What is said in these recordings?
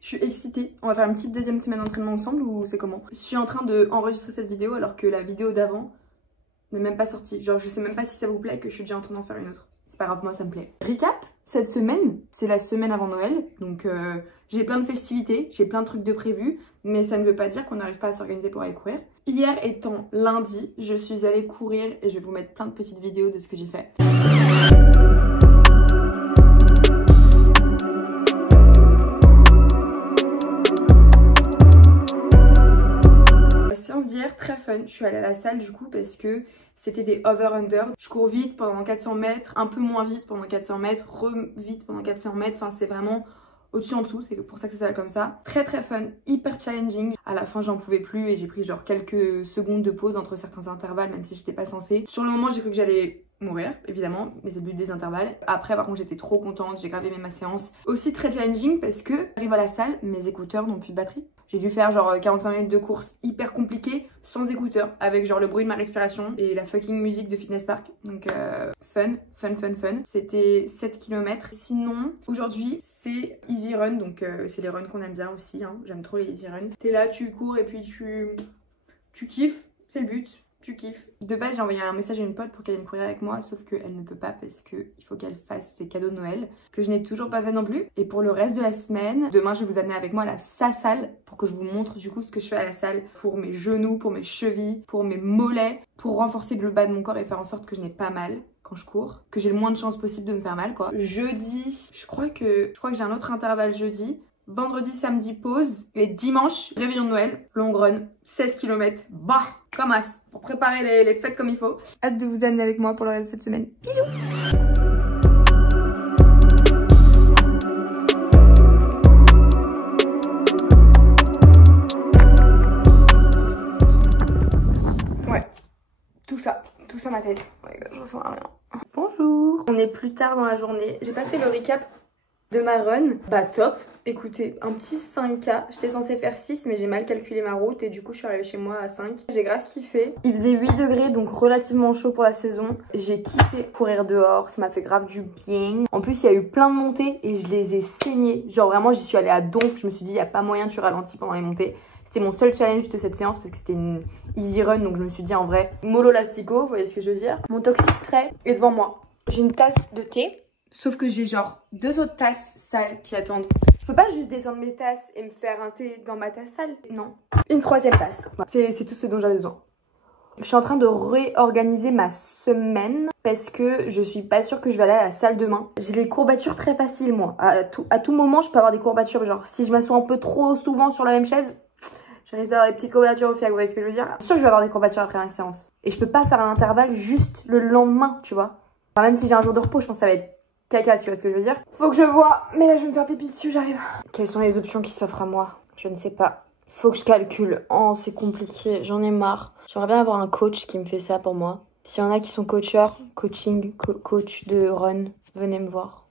Je suis excitée. On va faire une petite deuxième semaine d'entraînement ensemble ou c'est comment? Je suis en train d'enregistrer cette vidéo alors que la vidéo d'avant n'est même pas sortie. Genre je sais même pas si ça vous plaît et que je suis déjà en train d'en faire une autre. C'est pas grave, moi ça me plaît. Recap, cette semaine, c'est la semaine avant Noël. Donc j'ai plein de festivités, j'ai plein de trucs de prévus. Mais ça ne veut pas dire qu'on n'arrive pas à s'organiser pour aller courir. Hier étant lundi, je suis allée courir et je vais vous mettre plein de petites vidéos de ce que j'ai fait. Séance d'hier, très fun. Je suis allée à la salle du coup parce que c'était des over-under. Je cours vite pendant 400 mètres, un peu moins vite pendant 400 mètres, vite pendant 400 mètres. Enfin, c'est vraiment au-dessus en dessous. C'est pour ça que ça s'appelle comme ça. Très très fun, hyper challenging. À la fin, j'en pouvais plus et j'ai pris genre quelques secondes de pause entre certains intervalles, même si j'étais pas censée. Sur le moment, j'ai cru que j'allais mourir, évidemment, mais c'est le but des intervalles. Après, par contre, j'étais trop contente, j'ai grave aimé ma séance. Aussi très challenging parce que j'arrive à la salle, mes écouteurs n'ont plus de batterie. J'ai dû faire genre 45 minutes de course hyper compliquée, sans écouteurs, avec genre le bruit de ma respiration et la fucking musique de Fitness Park. Donc fun. C'était 7 km. Sinon, aujourd'hui, c'est easy run, donc c'est les runs qu'on aime bien aussi, hein. J'aime trop les easy run. T'es là, tu cours et puis tu kiffes, c'est le but. Tu kiffes. De base, j'ai envoyé un message à une pote pour qu'elle vienne courir avec moi, sauf qu'elle ne peut pas parce qu'il faut qu'elle fasse ses cadeaux de Noël, que je n'ai toujours pas fait non plus. Et pour le reste de la semaine, demain, je vais vous amener avec moi à la salle pour que je vous montre du coup ce que je fais à la salle pour mes genoux, pour mes chevilles, pour mes mollets, pour renforcer le bas de mon corps et faire en sorte que je n'ai pas mal quand je cours, que j'ai le moins de chances possible de me faire mal quoi. Jeudi, je crois que j'ai un autre intervalle jeudi. Vendredi, samedi, pause. Et dimanche, réveillon de Noël, long run, 16 km. Bah, comme as, pour préparer les fêtes comme il faut. Hâte de vous amener avec moi pour le reste de cette semaine. Bisous! Ouais, tout ça ma tête. Oh my God, je ressens rien. Bonjour! On est plus tard dans la journée. J'ai pas fait le recap de ma run. Bah top. Écoutez, un petit 5K, j'étais censée faire 6 mais j'ai mal calculé ma route et du coup je suis arrivée chez moi à 5. J'ai grave kiffé. Il faisait 8 degrés donc relativement chaud pour la saison. J'ai kiffé courir dehors, ça m'a fait grave du bien. En plus il y a eu plein de montées et je les ai saignées. Genre vraiment j'y suis allée à donf, je me suis dit il n'y a pas moyen tu ralentis pendant les montées. C'était mon seul challenge de cette séance parce que c'était une easy run donc je me suis dit en vrai mollo lastico, vous voyez ce que je veux dire. Mon toxic trait est devant moi. J'ai une tasse de thé. Sauf que j'ai genre 2 autres tasses sales qui attendent. Je peux pas juste descendre mes tasses et me faire un thé dans ma tasse sale. Non. Une 3e tasse. C'est tout ce dont j'avais besoin. Je suis en train de réorganiser ma semaine parce que je suis pas sûre que je vais aller à la salle demain. J'ai des courbatures très faciles moi. À tout moment je peux avoir des courbatures. Genre si je m'assois un peu trop souvent sur la même chaise, je risque d'avoir des petites courbatures au fiac. Vous voyez ce que je veux dire? Je suis sûre que je vais avoir des courbatures après ma séance. Et je peux pas faire un intervalle juste le lendemain, tu vois. Enfin, même si j'ai un jour de repos, je pense que ça va être caca, tu vois ce que je veux dire? Faut que je vois, mais là je vais me faire pipi dessus, j'arrive. Quelles sont les options qui s'offrent à moi? Je ne sais pas. Faut que je calcule. Oh, c'est compliqué, j'en ai marre. J'aimerais bien avoir un coach qui me fait ça pour moi. S'il y en a qui sont coach de run, venez me voir.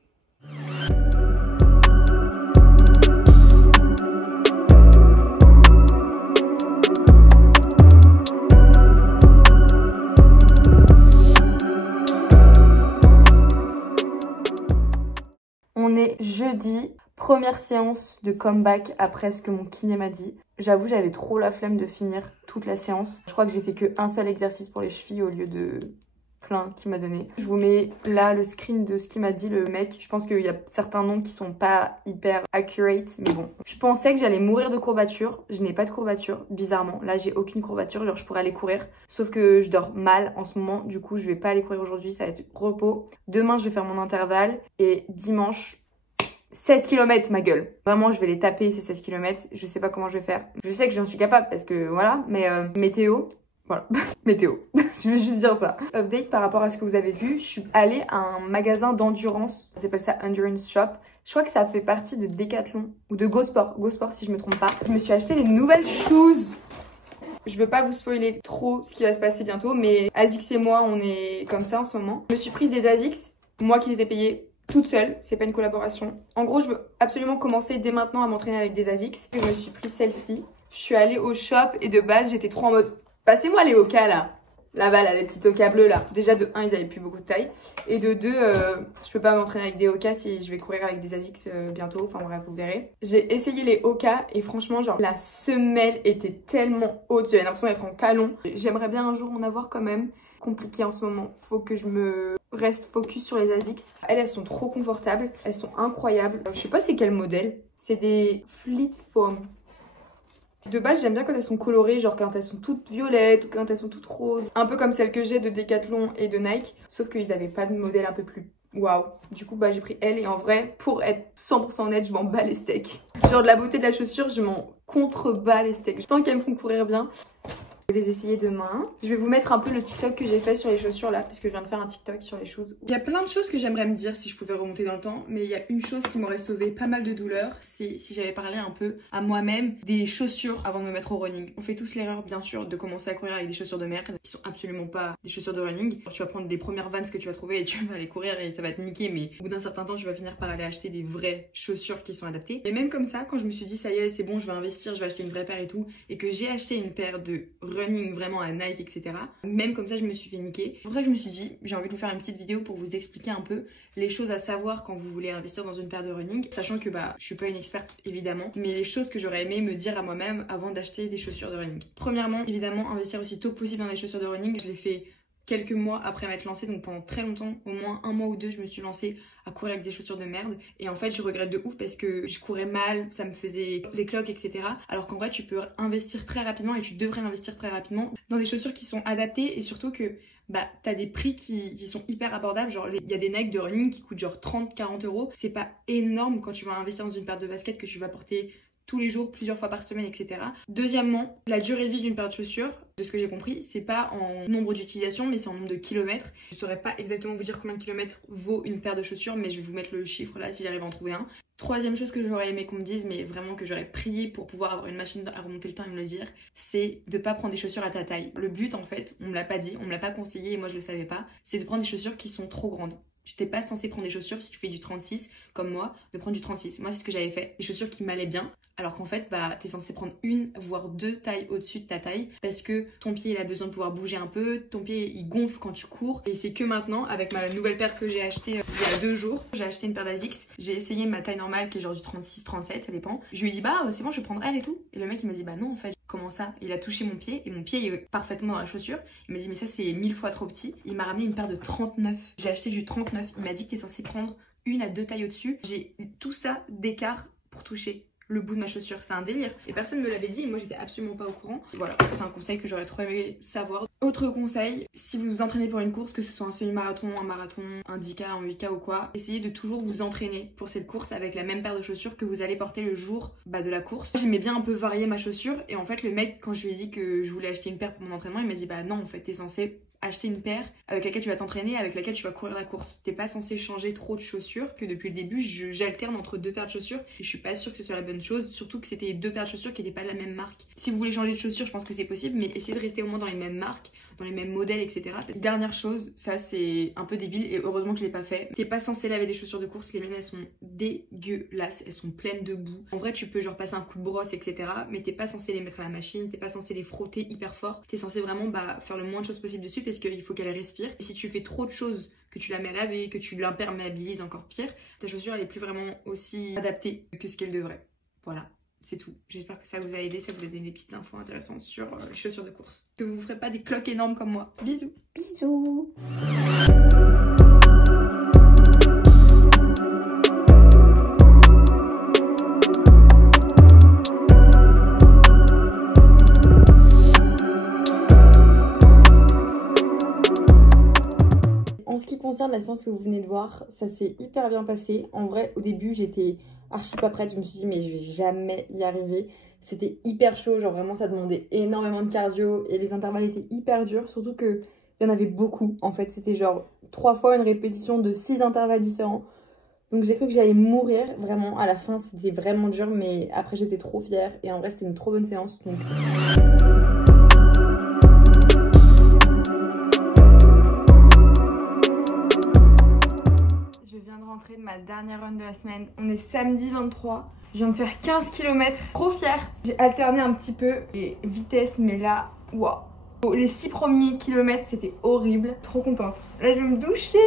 On est jeudi, première séance de comeback après ce que mon kiné m'a dit. J'avoue, j'avais trop la flemme de finir toute la séance. Je crois que j'ai fait qu'un seul exercice pour les chevilles au lieu de plein qu'il m'a donné. Je vous mets là le screen de ce qu'il m'a dit le mec. Je pense qu'il y a certains noms qui sont pas hyper accurate, mais bon. Je pensais que j'allais mourir de courbatures. Je n'ai pas de courbatures, bizarrement. Là, j'ai aucune courbature, genre je pourrais aller courir. Sauf que je dors mal en ce moment. Du coup, je vais pas aller courir aujourd'hui, ça va être repos. Demain, je vais faire mon intervalle. Et dimanche, 16 km ma gueule. Vraiment, je vais les taper ces 16 km. Je sais pas comment je vais faire. Je sais que j'en suis capable parce que voilà, mais météo. Voilà, météo. Je vais juste dire ça. Update par rapport à ce que vous avez vu. Je suis allée à un magasin d'endurance. Ça s'appelle ça Endurance Shop. Je crois que ça fait partie de Decathlon ou de Go Sport. Go Sport si je me trompe pas. Je me suis acheté des nouvelles shoes. Je veux pas vous spoiler trop ce qui va se passer bientôt, mais Asics et moi, on est comme ça en ce moment. Je me suis prise des Asics. Moi qui les ai payés toute seule. C'est pas une collaboration. En gros, je veux absolument commencer dès maintenant à m'entraîner avec des Asics. Je me suis pris celle-ci. Je suis allée au shop et de base, j'étais trop en mode... Passez-moi les Hoka là. Là-bas, là, les petits Hoka bleus là. Déjà de 1, ils avaient plus beaucoup de taille. Et de 2, je peux pas m'entraîner avec des Hoka si je vais courir avec des Asics bientôt. Enfin bref, vous verrez. J'ai essayé les Hoka et franchement, genre la semelle était tellement haute. J'avais l'impression d'être en talon. J'aimerais bien un jour en avoir quand même. Compliqué en ce moment. Faut que je me reste focus sur les Asics. Elles sont trop confortables. Elles sont incroyables. Je sais pas c'est quel modèle. C'est des Fleet Foam. De base, j'aime bien quand elles sont colorées, genre quand elles sont toutes violettes ou quand elles sont toutes roses. Un peu comme celles que j'ai de Decathlon et de Nike. Sauf qu'ils avaient pas de modèle un peu plus waouh. Du coup, bah j'ai pris elles et en vrai, pour être 100% honnête, je m'en bats les steaks. Genre de la beauté de la chaussure, je m'en contrebats les steaks. Tant qu'elles me font courir bien. Je vais les essayer demain. Je vais vous mettre un peu le TikTok que j'ai fait sur les chaussures là, parce que je viens de faire un TikTok sur les choses. Il y a plein de choses que j'aimerais me dire si je pouvais remonter dans le temps, mais il y a une chose qui m'aurait sauvé pas mal de douleurs, c'est si j'avais parlé un peu à moi-même des chaussures avant de me mettre au running. On fait tous l'erreur bien sûr de commencer à courir avec des chaussures de merde, qui sont absolument pas des chaussures de running. Tu vas prendre des premières Vans que tu vas trouver et tu vas aller courir et ça va te niquer, mais au bout d'un certain temps tu vas finir par aller acheter des vraies chaussures qui sont adaptées. Et même comme ça, quand je me suis dit ça y est, c'est bon, je vais investir, je vais acheter une vraie paire et tout, et que j'ai acheté une paire de running vraiment à Nike, etc. Même comme ça, je me suis fait niquer. C'est pour ça que je me suis dit, j'ai envie de vous faire une petite vidéo pour vous expliquer un peu les choses à savoir quand vous voulez investir dans une paire de running. Sachant que bah, je suis pas une experte évidemment, mais les choses que j'aurais aimé me dire à moi-même avant d'acheter des chaussures de running. Premièrement, évidemment, investir aussi tôt que possible dans les chaussures de running. Je l'ai fait quelques mois après m'être lancée, donc pendant très longtemps, au moins 1 mois ou 2, je me suis lancée à courir avec des chaussures de merde. Et en fait, je regrette de ouf parce que je courais mal, ça me faisait des cloques, etc. Alors qu'en vrai, tu peux investir très rapidement et tu devrais investir très rapidement dans des chaussures qui sont adaptées et surtout que bah t'as des prix qui sont hyper abordables. Genre il y a des Nike de running qui coûtent genre 30-40 euros. C'est pas énorme quand tu vas investir dans une paire de baskets que tu vas porter tous les jours, plusieurs fois par semaine, etc. Deuxièmement, la durée de vie d'une paire de chaussures, de ce que j'ai compris, c'est pas en nombre d'utilisation, mais c'est en nombre de kilomètres. Je saurais pas exactement vous dire combien de kilomètres vaut une paire de chaussures, mais je vais vous mettre le chiffre là si j'arrive à en trouver un. Troisième chose que j'aurais aimé qu'on me dise, mais vraiment que j'aurais prié pour pouvoir avoir une machine à remonter le temps et me le dire, c'est de pas prendre des chaussures à ta taille. Le but en fait, on me l'a pas dit, on me l'a pas conseillé et moi je le savais pas, c'est de prendre des chaussures qui sont trop grandes. Tu t'es pas censé prendre des chaussures si tu fais du 36 comme moi, de prendre du 36. Moi c'est ce que j'avais fait, des chaussures qui m'allaient bien. Alors qu'en fait, bah, t'es censé prendre 1 voire 2 tailles au-dessus de ta taille parce que ton pied il a besoin de pouvoir bouger un peu, ton pied il gonfle quand tu cours. Et c'est que maintenant, avec ma nouvelle paire que j'ai achetée il y a 2 jours, j'ai acheté une paire d'Asics, j'ai essayé ma taille normale qui est genre du 36-37, ça dépend. Je lui ai dit bah c'est bon, je vais prendre elle et tout. Et le mec il m'a dit bah non en fait, comment ça? Il a touché mon pied et mon pied est parfaitement dans la chaussure. Il m'a dit mais ça c'est 1000 fois trop petit. Il m'a ramené une paire de 39. J'ai acheté du 39. Il m'a dit que t'es censé prendre 1 à 2 tailles au-dessus. J'ai tout ça d'écart pour toucher le bout de ma chaussure, c'est un délire. Et personne ne me l'avait dit et moi j'étais absolument pas au courant. Voilà, c'est un conseil que j'aurais trop aimé savoir. Autre conseil, si vous vous entraînez pour une course, que ce soit un semi-marathon, un marathon, un 10K, un 8K ou quoi, essayez de toujours vous entraîner pour cette course avec la même paire de chaussures que vous allez porter le jour de la course. J'aimais bien un peu varier ma chaussure et en fait le mec, quand je lui ai dit que je voulais acheter une paire pour mon entraînement, il m'a dit bah non en fait t'es censé acheter une paire avec laquelle tu vas t'entraîner, avec laquelle tu vas courir la course. T'es pas censé changer trop de chaussures, que depuis le début j'alterne entre 2 paires de chaussures et je suis pas sûre que ce soit la bonne chose, surtout que c'était 2 paires de chaussures qui n'étaient pas de la même marque. Si vous voulez changer de chaussures, je pense que c'est possible, mais essayez de rester au moins dans les mêmes marques, dans les mêmes modèles, etc. Dernière chose, ça c'est un peu débile et heureusement que je l'ai pas fait. T'es pas censé laver des chaussures de course, les miennes elles sont dégueulasses, elles sont pleines de boue. En vrai tu peux genre passer un coup de brosse, etc. Mais t'es pas censé les mettre à la machine, t'es pas censé les frotter hyper fort. T'es censé vraiment faire le moins de choses possible dessus parce qu'il faut qu'elle respire. Et si tu fais trop de choses, que tu la mets à laver, que tu l'imperméabilises encore pire, ta chaussure elle est plus vraiment aussi adaptée que ce qu'elle devrait. Voilà. C'est tout. J'espère que ça vous a aidé, ça vous a donné des petites infos intéressantes sur les chaussures de course. Que vous ne ferez pas des cloques énormes comme moi. Bisous. Bisous. En ce qui concerne la séance que vous venez de voir, ça s'est hyper bien passé. En vrai, au début, j'étais archi pas prête. Je me suis dit, mais je vais jamais y arriver. C'était hyper chaud, genre vraiment, ça demandait énormément de cardio et les intervalles étaient hyper durs. Surtout qu'il y en avait beaucoup. En fait, c'était genre 3 fois une répétition de 6 intervalles différents. Donc j'ai cru que j'allais mourir, vraiment. À la fin, c'était vraiment dur, mais après, j'étais trop fière. Et en vrai, c'était une trop bonne séance. Donc... de ma dernière run de la semaine. On est samedi 23. Je viens de faire 15 km. Trop fière. J'ai alterné un petit peu les vitesses, mais là, waouh, Les 6 premiers kilomètres, c'était horrible. Trop contente. Là, je vais me doucher.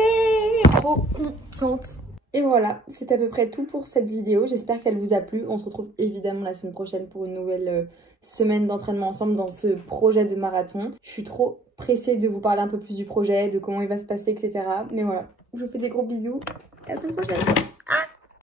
Trop contente. Et voilà, c'est à peu près tout pour cette vidéo. J'espère qu'elle vous a plu. On se retrouve évidemment la semaine prochaine pour une nouvelle semaine d'entraînement ensemble dans ce projet de marathon. Je suis trop pressée de vous parler un peu plus du projet, de comment il va se passer, etc. Mais voilà, je vous fais des gros bisous. À la semaine prochaine. Ah!